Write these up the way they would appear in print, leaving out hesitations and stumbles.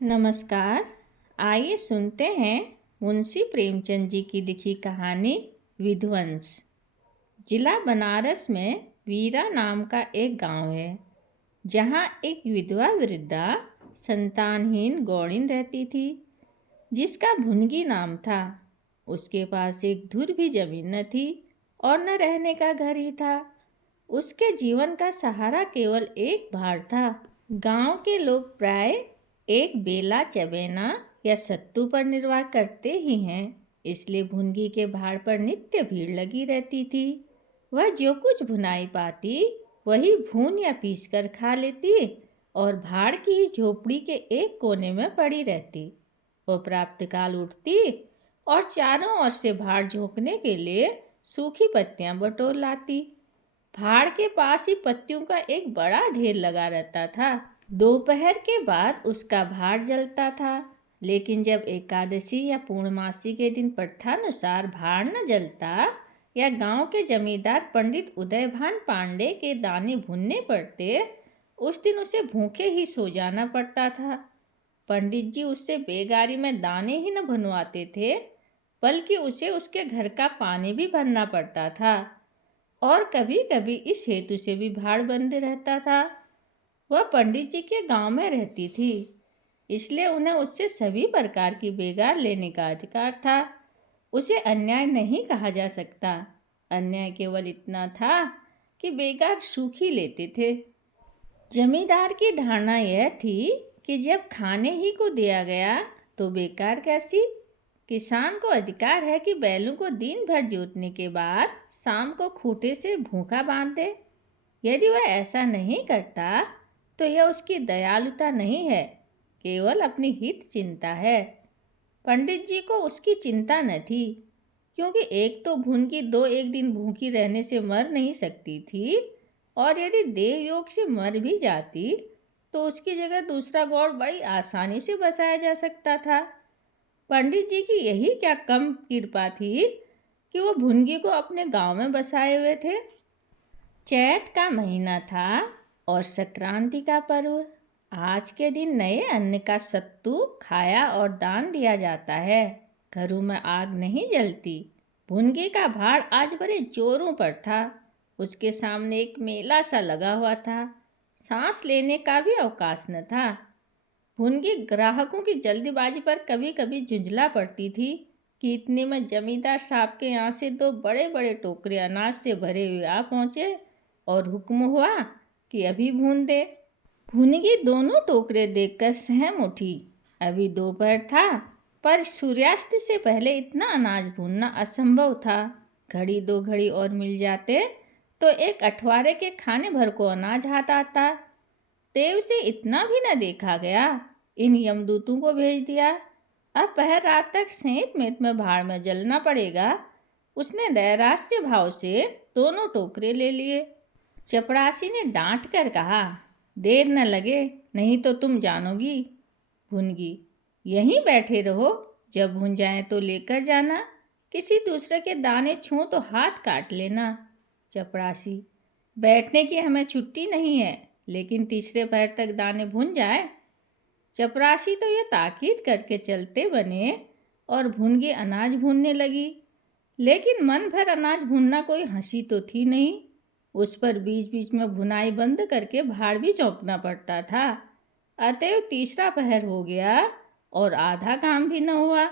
नमस्कार। आइए सुनते हैं मुंशी प्रेमचंद जी की लिखी कहानी विध्वंस। जिला बनारस में वीरा नाम का एक गांव है, जहां एक विधवा वृद्धा संतानहीन गौड़िन रहती थी, जिसका भुनगी नाम था। उसके पास एक धुर भी जमीन न थी और न रहने का घर ही था। उसके जीवन का सहारा केवल एक भाड़ था। गांव के लोग प्राय एक बेला चबेना या सत्तू पर निर्वाह करते ही हैं, इसलिए भुनगी के भाड़ पर नित्य भीड़ लगी रहती थी। वह जो कुछ भुनाई पाती वही भून या पीस कर खा लेती और भाड़ की ही झोपड़ी के एक कोने में पड़ी रहती। वह प्रातःकाल उठती और चारों ओर से भाड़ झोंकने के लिए सूखी पत्तियां बटोर लाती। भाड़ के पास ही पत्तियों का एक बड़ा ढेर लगा रहता था। दोपहर के बाद उसका भाड़ जलता था, लेकिन जब एकादशी या पूर्णमासी के दिन प्रथानुसार भाड़ न जलता या गांव के जमींदार पंडित उदयभान पांडे के दाने भुनने पड़ते, उस दिन उसे भूखे ही सो जाना पड़ता था। पंडित जी उससे बेगारी में दाने ही न भुनवाते थे, बल्कि उसे उसके घर का पानी भी भरना पड़ता था, और कभी कभी इस हेतु से भी भाड़ बंद रहता था। वह पंडित जी के गांव में रहती थी, इसलिए उन्हें उससे सभी प्रकार की बेगार लेने का अधिकार था। उसे अन्याय नहीं कहा जा सकता। अन्याय केवल इतना था कि बेगार सूखी लेते थे। जमींदार की धारणा यह थी कि जब खाने ही को दिया गया तो बेकार कैसी। किसान को अधिकार है कि बैलों को दिन भर जोतने के बाद शाम को खूंटे से भूखा बांध दे। यदि वह ऐसा नहीं करता तो यह उसकी दयालुता नहीं है, केवल अपनी हित चिंता है। पंडित जी को उसकी चिंता न थी, क्योंकि एक तो भुनगी दो एक दिन भूखी रहने से मर नहीं सकती थी, और यदि देह योग से मर भी जाती तो उसकी जगह दूसरा गौड़ बड़ी आसानी से बसाया जा सकता था। पंडित जी की यही क्या कम कृपा थी कि वो भुनगी को अपने गांव में बसाए हुए थे। चैत का महीना था और संक्रांति का पर्व। आज के दिन नए अन्न का सत्तू खाया और दान दिया जाता है। घरों में आग नहीं जलती। भुनगी का भाड़ आज बड़े जोरों पर था। उसके सामने एक मेला सा लगा हुआ था। सांस लेने का भी अवकाश न था। भुनगी ग्राहकों की जल्दीबाजी पर कभी कभी झुंझला पड़ती थी कि इतने में जमींदार साहब के यहाँ से दो बड़े बड़े टोकरे अनाज से भरे हुए आ पहुँचे और हुक्म हुआ कि अभी भून दे। भुनगी दोनों टोकरे देखकर सहम उठी। अभी दोपहर था, पर सूर्यास्त से पहले इतना अनाज भूनना असंभव था। घड़ी दो घड़ी और मिल जाते तो एक अठवारे के खाने भर को अनाज हाथ आता। देव से इतना भी न देखा गया। इन यमदूतों को भेज दिया। अब पहर रात तक सेंत मेंत में भाड़ में जलना पड़ेगा। उसने नैराश्य भाव से दोनों टोकरे ले लिए। चपरासी ने डांट कर कहा, देर न लगे, नहीं तो तुम जानोगी। भुनगी, यहीं बैठे रहो, जब भुन जाए तो लेकर जाना। किसी दूसरे के दाने छूं तो हाथ काट लेना। चपरासी, बैठने की हमें छुट्टी नहीं है, लेकिन तीसरे पैर तक दाने भुन जाए। चपरासी तो ये ताकीद करके चलते बने और भुनगी अनाज भूनने लगी, लेकिन मन भर अनाज भूनना कोई हंसी तो थी नहीं। उस पर बीच बीच में भुनाई बंद करके भाड़ भी चौंकना पड़ता था। अतएव तीसरा पहर हो गया और आधा काम भी न हुआ।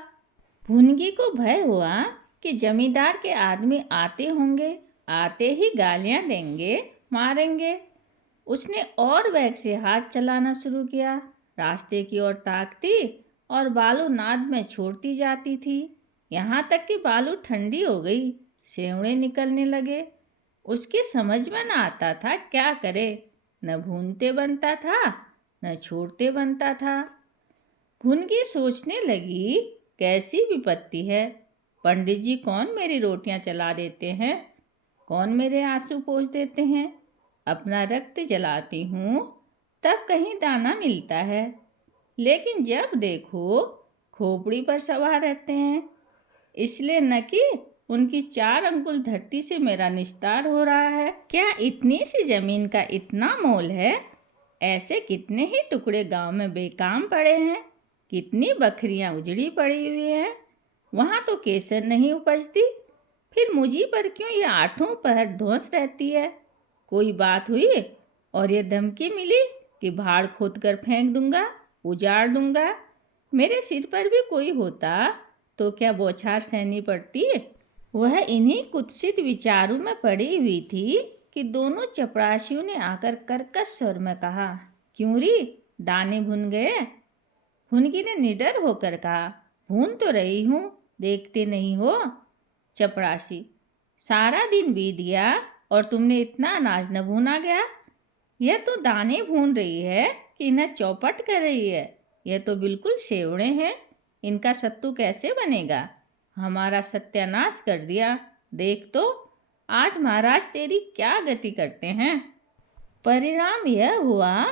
भुनगी को भय हुआ कि जमींदार के आदमी आते होंगे, आते ही गालियां देंगे, मारेंगे। उसने और वेग से हाथ चलाना शुरू किया। रास्ते की ओर ताकती और बालू नाद में छोड़ती जाती थी, यहाँ तक कि बालू ठंडी हो गई, सेवड़े निकलने लगे। उसकी समझ में न आता था क्या करे। न भूनते बनता था, न छोड़ते बनता था। भुनगी सोचने लगी, कैसी विपत्ति है। पंडित जी कौन मेरी रोटियां चला देते हैं, कौन मेरे आंसू पोंछ देते हैं। अपना रक्त जलाती हूँ तब कहीं दाना मिलता है, लेकिन जब देखो खोपड़ी पर सवार रहते हैं। इसलिए न कि उनकी 4 अंगुल धरती से मेरा निस्तार हो रहा है। क्या इतनी सी जमीन का इतना मोल है। ऐसे कितने ही टुकड़े गांव में बेकाम पड़े हैं, कितनी बकरियां उजड़ी पड़ी हुई हैं, वहाँ तो केसर नहीं उपजती, फिर मुझी पर क्यों ये आठों पहर धौंस रहती है। कोई बात हुई और ये धमकी मिली कि भाड़ खोद कर फेंक दूंगा, उजाड़ दूंगा। मेरे सिर पर भी कोई होता तो क्या बौछार सहनी पड़ती। वह इन्हीं कुत्सित विचारों में पड़ी हुई थी कि दोनों चपरासियों ने आकर कर्कश स्वर में कहा, क्यों री, दाने भुन गए? हुनकी ने निडर होकर कहा, भून तो रही हूँ, देखते नहीं हो। चपरासी, सारा दिन बीत गया और तुमने इतना अनाज न भूना गया? यह तो दाने भून रही है कि इन्हें चौपट कर रही है। यह तो बिल्कुल सेवड़े हैं, इनका सत्तू कैसे बनेगा? हमारा सत्यानाश कर दिया। देख तो आज महाराज तेरी क्या गति करते हैं। परिणाम यह हुआ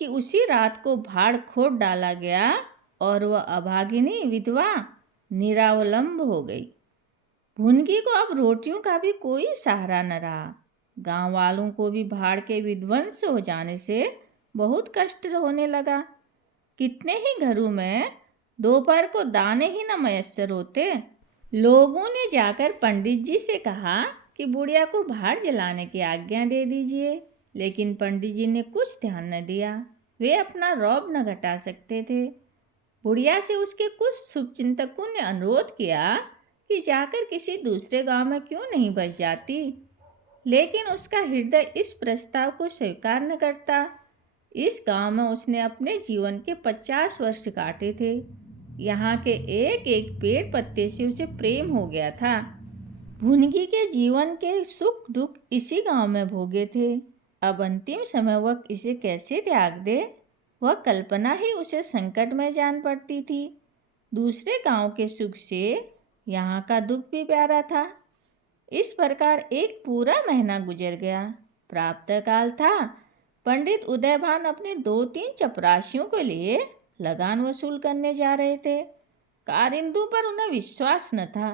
कि उसी रात को भाड़ खोद डाला गया और वह अभागिनी विधवा निरावलंब हो गई। भुनगी को अब रोटियों का भी कोई सहारा न रहा। गांव वालों को भी भाड़ के विध्वंस हो जाने से बहुत कष्ट होने लगा। कितने ही घरों में दोपहर को दाने ही न मयस्सर होते। लोगों ने जाकर पंडित जी से कहा कि बुढ़िया को भाड़ जलाने की आज्ञा दे दीजिए, लेकिन पंडित जी ने कुछ ध्यान न दिया। वे अपना रौब न घटा सकते थे। बुढ़िया से उसके कुछ शुभचिंतकों ने अनुरोध किया कि जाकर किसी दूसरे गांव में क्यों नहीं बस जाती, लेकिन उसका हृदय इस प्रस्ताव को स्वीकार न करता। इस गांव में उसने अपने जीवन के 50 वर्ष काटे थे। यहाँ के एक एक पेड़ पत्ते से उसे प्रेम हो गया था। भुनगी के जीवन के सुख दुख इसी गांव में भोगे थे। अब अंतिम समय वह इसे कैसे त्याग दे, वह कल्पना ही उसे संकट में जान पड़ती थी। दूसरे गांव के सुख से यहाँ का दुख भी प्यारा था। इस प्रकार एक पूरा महीना गुजर गया। प्रातःकाल था। पंडित उदयभान अपने 2-3 चपरासियों के लिए लगान वसूल करने जा रहे थे। कारिंदों पर उन्हें विश्वास न था।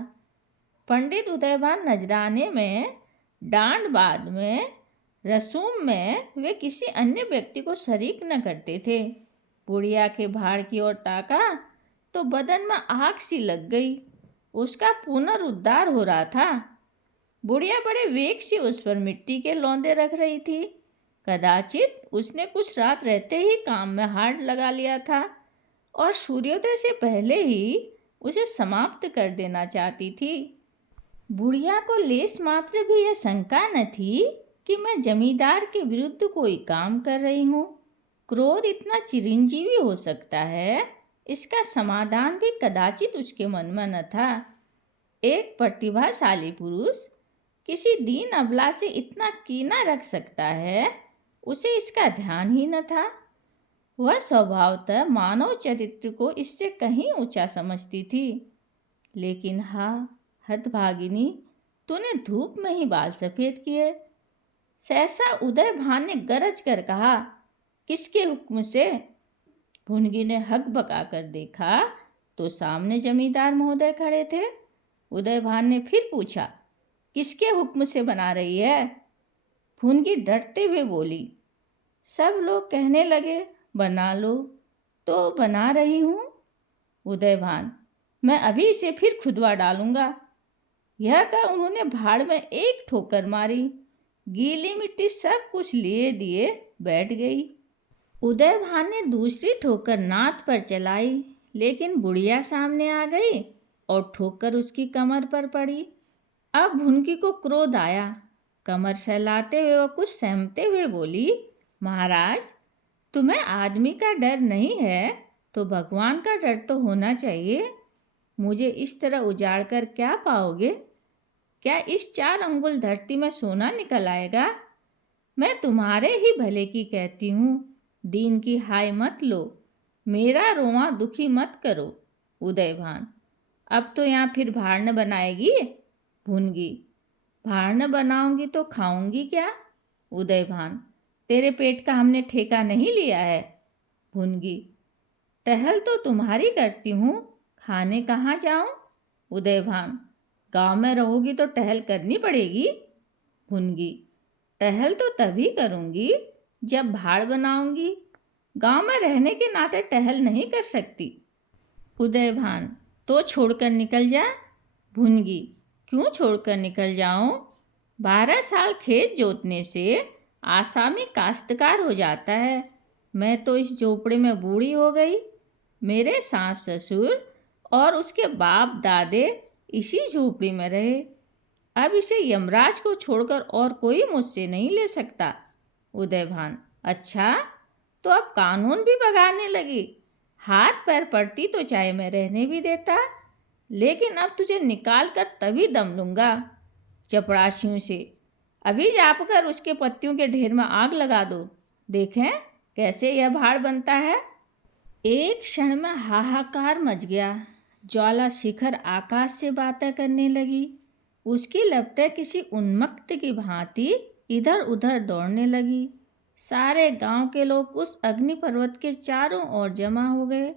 पंडित उदयभान नजराने में, डांडबाद में, रसूम में वे किसी अन्य व्यक्ति को शरीक न करते थे। बुढ़िया के भाड़ की ओर ताका तो बदन में आग सी लग गई। उसका पुनरुद्धार हो रहा था। बुढ़िया बड़े वेग से उस पर मिट्टी के लौंदे रख रही थी। कदाचित उसने कुछ रात रहते ही काम में हाथ लगा लिया था और सूर्योदय से पहले ही उसे समाप्त कर देना चाहती थी। बुढ़िया को लेश मात्र भी यह शंका न थी कि मैं जमींदार के विरुद्ध कोई काम कर रही हूँ। क्रोध इतना चिरंजीवी हो सकता है, इसका समाधान भी कदाचित उसके मन में न था। एक प्रतिभाशाली पुरुष किसी दीन अबला से इतना कीना रख सकता है, उसे इसका ध्यान ही न था। वह स्वभावतः मानव चरित्र को इससे कहीं ऊंचा समझती थी। लेकिन हाँ, हतभागिनी, तूने धूप में ही बाल सफ़ेद किए। सहसा उदय भान ने गरज कर कहा, किसके हुक्म से? भुनगी ने हक बका कर देखा तो सामने जमींदार महोदय खड़े थे। उदय भान ने फिर पूछा, किसके हुक्म से बना रही है? भुनगी डरते हुए बोली, सब लोग कहने लगे बना लो तो बना रही हूँ। उदय भान, मैं अभी इसे फिर खुदवा डालूंगा। यह कह उन्होंने भाड़ में एक ठोकर मारी। गीली मिट्टी सब कुछ लिए दिए बैठ गई। उदय भान ने दूसरी ठोकर नाथ पर चलाई, लेकिन बुढ़िया सामने आ गई और ठोकर उसकी कमर पर पड़ी। अब भुनगी को क्रोध आया। कमर सहलाते हुए वह कुछ सहमते हुए बोली, महाराज, तुम्हें आदमी का डर नहीं है तो भगवान का डर तो होना चाहिए। मुझे इस तरह उजाड़ कर क्या पाओगे? क्या इस 4 अंगुल धरती में सोना निकल आएगा? मैं तुम्हारे ही भले की कहती हूँ, दीन की हाय मत लो, मेरा रोवां दुखी मत करो। उदयभान, अब तो यहाँ फिर भाड़ न बनाएगी? भुनगी, भाड़ न बनाऊंगी तो खाऊंगी क्या? उदयभान, तेरे पेट का हमने ठेका नहीं लिया है। भुनगी, टहल तो तुम्हारी करती हूँ, खाने कहाँ जाऊँ? उदयभान, गांव में रहोगी तो टहल करनी पड़ेगी। भुनगी, टहल तो तभी करूँगी जब भाड़ बनाऊंगी, गांव में रहने के नाते टहल नहीं कर सकती। उदयभान, तो छोड़कर निकल जा। भुनगी, क्यों छोड़कर निकल जाऊं? 12 साल खेत जोतने से आसामी काश्तकार हो जाता है। मैं तो इस झोपड़े में बूढ़ी हो गई। मेरे सास ससुर और उसके बाप दादे इसी झोपड़ी में रहे। अब इसे यमराज को छोड़कर और कोई मुझसे नहीं ले सकता। उदयभान, अच्छा, तो अब कानून भी भगाने लगी। हाथ पैर पड़ती तो चाहे मैं रहने भी देता, लेकिन अब तुझे निकाल कर तभी दम लूँगा चपरासियों से। अभी जाकर उसके पत्तियों के ढेर में आग लगा दो, देखें कैसे यह भाड़ बनता है। एक क्षण में हाहाकार मच गया। ज्वाला शिखर आकाश से बातें करने लगी। उसकी लपटें किसी उन्मत्त की भांति इधर उधर दौड़ने लगी। सारे गांव के लोग उस अग्नि पर्वत के चारों ओर जमा हो गए।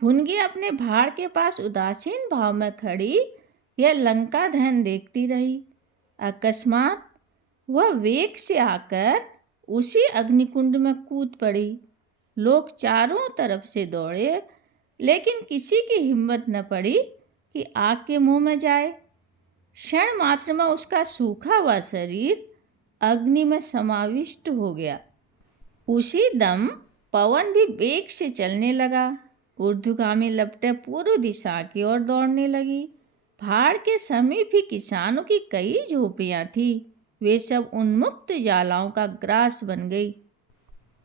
भुनगी अपने भाड़ के पास उदासीन भाव में खड़ी यह लंका दहन देखती रही। अकस्मात वह वेग से आकर उसी अग्निकुंड में कूद पड़ी। लोग चारों तरफ से दौड़े, लेकिन किसी की हिम्मत न पड़ी कि आग के मुंह में जाए। क्षण मात्र में उसका सूखा हुआ शरीर अग्नि में समाविष्ट हो गया। उसी दम पवन भी वेग से चलने लगा। ऊर्ध्वगामी लपटें पूर्व दिशा की ओर दौड़ने लगी। भाड़ के समीप ही किसानों की कई झोपड़ियां थी। वे सब उन्मुक्त ज्वालाओं का ग्रास बन गई।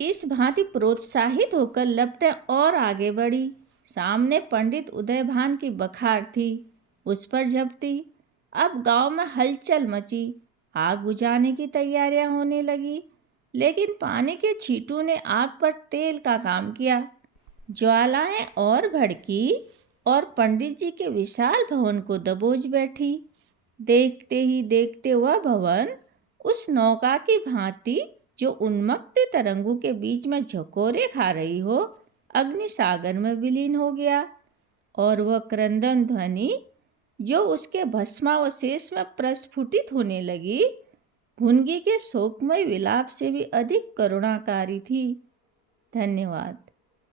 इस भांति प्रोत्साहित होकर लपटें और आगे बढ़ी। सामने पंडित उदयभान की बखार थी, उस पर झपटी। अब गांव में हलचल मची। आग बुझाने की तैयारियां होने लगी, लेकिन पानी के छींटों ने आग पर तेल का काम किया। ज्वालाएं और भड़की और पंडित जी के विशाल भवन को दबोच बैठी। देखते ही देखते वह भवन उस नौका की भांति जो उन्मत्त तरंगों के बीच में झकोरे खा रही हो, अग्नि सागर में विलीन हो गया। और वह क्रंदन ध्वनि जो उसके भस्मावशेष में प्रस्फुटित होने लगी, भुनगी के शोकमय विलाप से भी अधिक करुणाकारी थी। धन्यवाद।